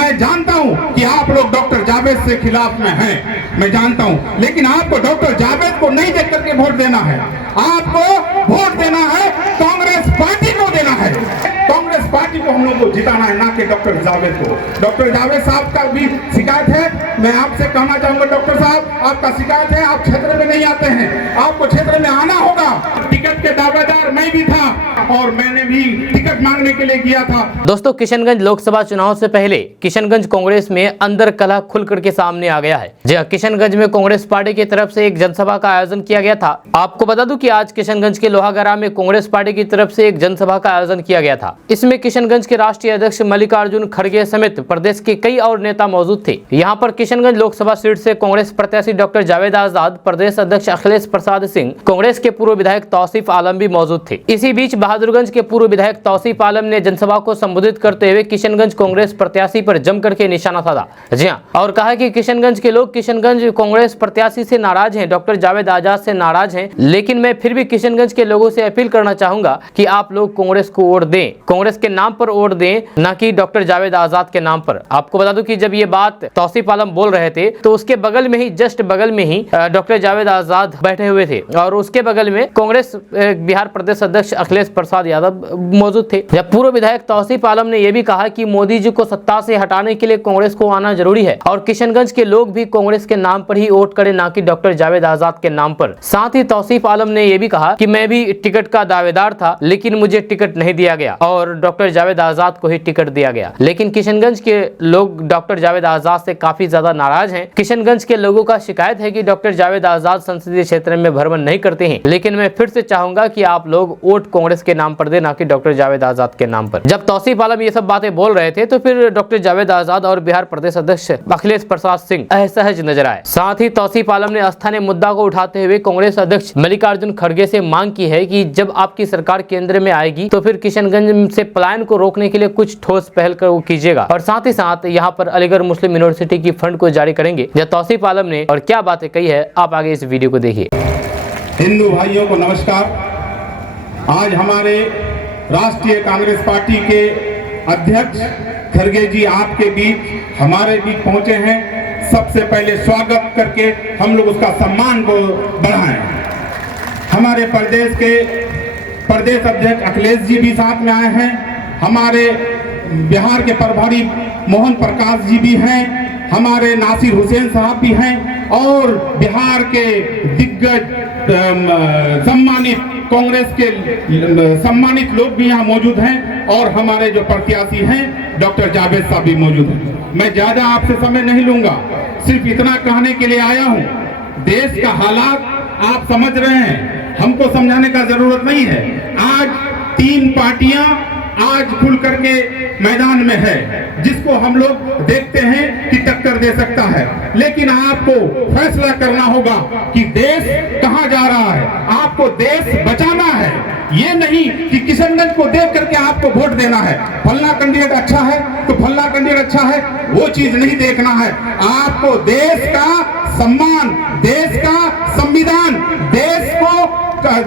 मैं जानता हूं कि आप लोग डॉक्टर जावेद से खिलाफ में हैं, मैं जानता हूं, लेकिन आपको डॉक्टर जावेद को नहीं देख करके वोट देना है। आपको वोट देना है कांग्रेस पार्टी को देना है। कांग्रेस पार्टी को हम लोग को जिताना है, ना कि डॉक्टर जावेद को। डॉक्टर जावेद साहब का भी शिकायत है। मैं आपसे कहना चाहूंगा डॉक्टर साहब, आपका शिकायत है, आप क्षेत्र में नहीं आते हैं, आपको क्षेत्र में आना होगा। टिकट के दावेदार मैं भी था और मैंने भी टिकट मांगने के लिए किया था। दोस्तों, किशनगंज लोकसभा चुनाव से पहले किशनगंज कांग्रेस में अंदर कलह खुलकर के सामने आ गया है। जी, किशनगंज में कांग्रेस पार्टी की तरफ से एक जनसभा का आयोजन किया गया था। आपको बता दूं कि आज किशनगंज के लोहागड़ा में कांग्रेस पार्टी की तरफ से एक जनसभा का आयोजन किया गया था। इसमें किशनगंज के राष्ट्रीय अध्यक्ष मल्लिकार्जुन खड़गे समेत प्रदेश के कई और नेता मौजूद थे। यहाँ पर किशनगंज लोकसभा सीट से कांग्रेस प्रत्याशी डॉक्टर जावेद आजाद, प्रदेश अध्यक्ष अखिलेश प्रसाद सिंह, कांग्रेस के पूर्व विधायक तौसीफ आलम भी मौजूद थे। इसी बीच बहादुरगंज के पूर्व विधायक तौसीफ आलम ने जनसभा को संबोधित करते हुए किशनगंज कांग्रेस प्रत्याशी पर जमकर के निशाना साधा। जी हाँ, और कहा कि किशनगंज के लोग किशनगंज कांग्रेस प्रत्याशी से नाराज हैं, डॉक्टर जावेद आजाद से नाराज हैं, लेकिन मैं फिर भी किशनगंज के लोगों से अपील करना चाहूंगा कि आप लोग कांग्रेस को वोट दें, कांग्रेस के नाम पर वोट दें, ना कि डॉक्टर जावेद आजाद के नाम पर। आपको बता दूं कि जब ये बात तौसीफ आलम बोल रहे थे तो उसके बगल में ही, जस्ट बगल में ही डॉक्टर जावेद आजाद बैठे हुए थे और उसके बगल में कांग्रेस बिहार प्रदेश अध्यक्ष अखिलेश प्रसाद यादव मौजूद थे। जब पूर्व विधायक तौसीफ आलम ने यह भी कहा कि मोदी जी को सत्ता से हटाने के लिए कांग्रेस को आना जरूरी है और किशनगंज के लोग भी कांग्रेस के नाम पर ही वोट करें, ना कि डॉक्टर जावेद आजाद के नाम पर। साथ ही तौसीफ आलम ने यह भी कहा कि मैं भी टिकट का दावेदार था, लेकिन मुझे टिकट नहीं दिया गया और डॉक्टर जावेद आजाद को ही टिकट दिया गया। लेकिन किशनगंज के लोग डॉक्टर जावेद आजाद से काफी ज्यादा नाराज हैं। किशनगंज के लोगों का शिकायत है कि डॉक्टर जावेद आजाद संसदीय क्षेत्र में भ्रमण नहीं करते हैं, लेकिन मैं फिर से चाहूंगा कि आप लोग वोट कांग्रेस के नाम पर दे, ना कि डॉक्टर जावेद आजाद के नाम पर। जब तौसीफ आलम ये सब बातें बोल रहे थे तो फिर डॉक्टर जावेद आजाद और बिहार प्रदेश अध्यक्ष अखिलेश प्रसाद सिंह असहज नजर आए। साथ ही तौसीफ आलम ने स्थानीय मुद्दा को उठाते हुए कांग्रेस अध्यक्ष मल्लिकार्जुन खड़गे से मांग की है कि जब आपकी सरकार केंद्र में आएगी तो फिर किशनगंज से पलायन को रोकने के लिए कुछ ठोस पहल कीजिएगा और साथ ही साथ यहाँ पर अलीगढ़ मुस्लिम यूनिवर्सिटी की फंड को जारी करेंगे। जब तौसीफ आलम ने और क्या बातें कही है, आप आगे इस वीडियो को देखिए। हिंदू भाइयों को नमस्कार। आज हमारे राष्ट्रीय कांग्रेस पार्टी के अध्यक्ष खड़गे जी आपके बीच, हमारे बीच पहुंचे हैं। सबसे पहले स्वागत करके हम लोग उसका सम्मान को बढ़ाएं। हमारे प्रदेश के प्रदेश अध्यक्ष अखिलेश जी भी साथ में आए हैं, हमारे बिहार के प्रभारी मोहन प्रकाश जी भी हैं, हमारे नासिर हुसैन साहब भी हैं और बिहार के दिग्गज सम्मानित कांग्रेस के सम्मानित लोग भी यहाँ मौजूद हैं और हमारे जो प्रत्याशी हैं डॉक्टर जावेद साहब भी मौजूद हैं। मैं ज्यादा आपसे समय नहीं लूंगा, सिर्फ इतना कहने के लिए आया हूँ, देश का हालात आप समझ रहे हैं, हमको समझाने का जरूरत नहीं है। आज तीन पार्टियां आज खुल करके मैदान में है, जिसको हम लोग देखते हैं कि टक्कर दे सकता है, लेकिन आपको फैसला करना होगा कि देश कहां जा रहा है। आपको देश बचाना है, ये नहीं कि किशनगंज को देख करके आपको वोट देना है। फलना कैंडिडेट अच्छा है तो फलना कैंडिडेट अच्छा है, वो चीज नहीं देखना है। आपको देश का सम्मान, देश का संविधान,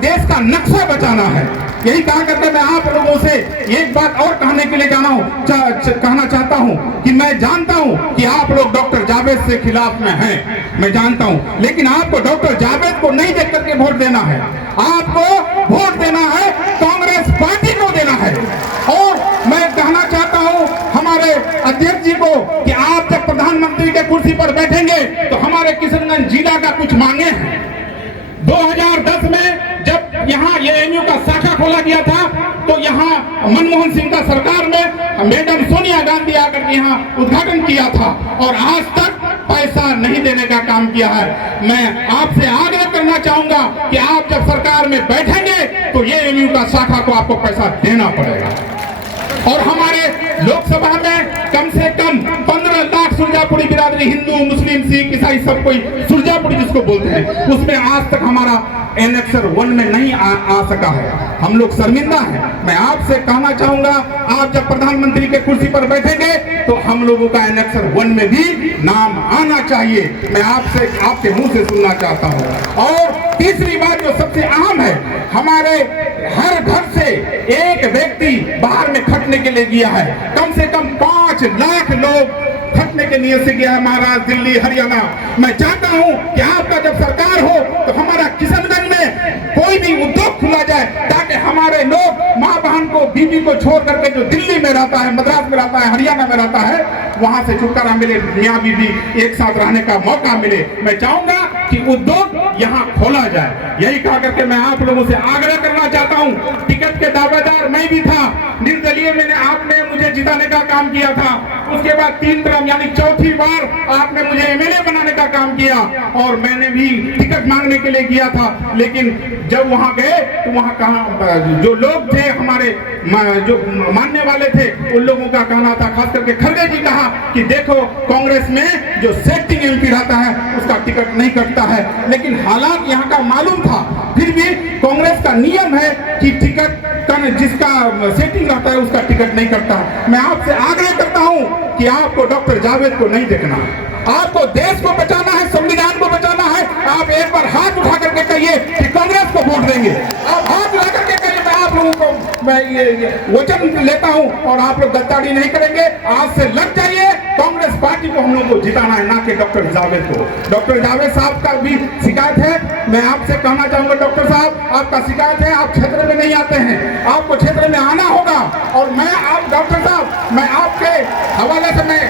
देश का नक्शा बचाना है। यही कहा करके मैं आप लोगों से एक बात और कहने के लिए कहना चाहता हूं कि मैं जानता हूं कि आप लोग डॉक्टर जावेद से खिलाफ में हैं, मैं जानता हूं, लेकिन आपको डॉक्टर जावेद को नहीं देख करके वोट देना है। आपको वोट देना है कांग्रेस पार्टी को देना है। और मैं कहना चाहता हूं हमारे अध्यक्ष जी को कि आप जब प्रधानमंत्री के कुर्सी पर बैठेंगे तो हमारे किशनगंज जिला का कुछ मांगे हैं। 2010 में जब यहाँ एएमयू का शाखा खोला गया था तो यहाँ मनमोहन सिंह का सरकार में मैडम सोनिया गांधी आकर यहाँ उद्घाटन किया था और आज तक पैसा नहीं देने का काम किया है। मैं आपसे आग्रह करना चाहूंगा कि आप जब सरकार में बैठेंगे तो एएमयू का शाखा को आपको पैसा देना पड़ेगा। और हमारे लोकसभा में कम से कम 15 लाख सुरजापुरी बिरादरी, हिंदू मुस्लिम सिख ईसाई सब कोई सुरजापुरी जिसको बोलते हैं, उसमें आज तक हमारा एनेक्सर 1 में नहीं आ सका है। हम लोग शर्मिंदा हैं। मैं आपसे कहना चाहूंगा, आप जब प्रधानमंत्री के कुर्सी पर बैठेंगे तो हम लोगों का एनेक्सर 1 में भी नाम आना चाहिए। मैं आपसे आपके मुंह से सुनना चाहता हूं। और तीसरी बात जो सबसे अहम है, हर घर से एक व्यक्ति बाहर में खटने के लिए गया है। कम से कम 5 लाख लोग खटने के नियत से गया है, महाराष्ट्र, दिल्ली, हरियाणा। मैं चाहता हूं कि आपका जब सरकार हो तो हमारा किशनगंज में कोई भी उद्योग खुला जाए, ताकि हमारे लोग माँ बहन को, बीवी को छोड़ करके जो दिल्ली में रहता है, मद्रास में रहता है, हरियाणा में रहता है, वहां से छुटकारा मिले, मियाँ बीवी एक साथ रहने का मौका मिले। मैं चाहूंगा कि उद्योग यहाँ खोला जाए। यही कहा करके मैं आप लोगों से आग्रह करना चाहता हूँ। टिकट के दावेदार मैं भी था, निर्दलीय मैंने आपने मुझे जिताने का काम किया था। उसके बाद 3 टर्म यानी चौथी बार आपने मुझे एमएलए बनाने का काम किया, और मैंने भी टिकट मांगने के लिए किया था। लेकिन जब वहां गए तो वहां कहा, जो लोग थे हमारे जो मानने वाले थे, उन लोगों का कहना था, खास करके खड़गे जी कहा कि देखो कांग्रेस में जो सेटिंग एमपी रहता है उसका टिकट नहीं कटता है। लेकिन हालात यहाँ का मालूम था, फिर भी कांग्रेस का नियम है कि टिकट जिसका सेटिंग रहता है उसका टिकट नहीं कटता। मैं आपसे आग्रह करता हूं कि आपको डॉक्टर जावेद को नहीं देखना, आपको देश को बचाना है, संविधान को बचाना है। आप एक बार हाथ उठा करके कहिए कि कांग्रेस को वोट देंगे। आप हाथ उठा करके कहिए, मैं आप लोगों को मैं ये वचन लेता हूं, और आप लोग गद्दारी नहीं करेंगे। आज से लग जाइए, कांग्रेस पार्टी को हम लोग को जिताना है, ना कि डॉक्टर जावेद को। डॉक्टर जावेद साहब का भी शिकायत है। मैं आपसे कहना चाहूंगा डॉक्टर साहब, आपका शिकायत है, आप क्षेत्र में नहीं आते हैं, आपको क्षेत्र में आना होगा। और मैं आप डॉक्टर साहब, मैं आपके हवाले से मैं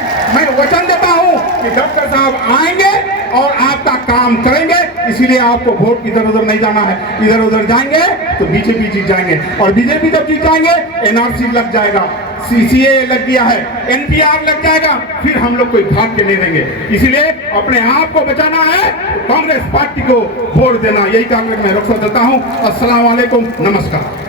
वचन देता हूं कि डॉक्टर साहब आएंगे और आपका काम करेंगे। इसीलिए आपको वोट इधर उधर नहीं जाना है। इधर उधर जाएंगे तो बीजेपी जीत जाएंगे, और बीजेपी जब जीत जाएंगे एनआरसी लग जाएगा, सीसीए लग गया है, एनपीआर लग जाएगा, फिर हम लोग कोई भाग के नहीं देंगे। इसलिए अपने आप को बचाना है, कांग्रेस पार्टी को वोट देना। यही काम मैं रुखसत देता हूँ। अस्सलाम वालेकुम, नमस्कार।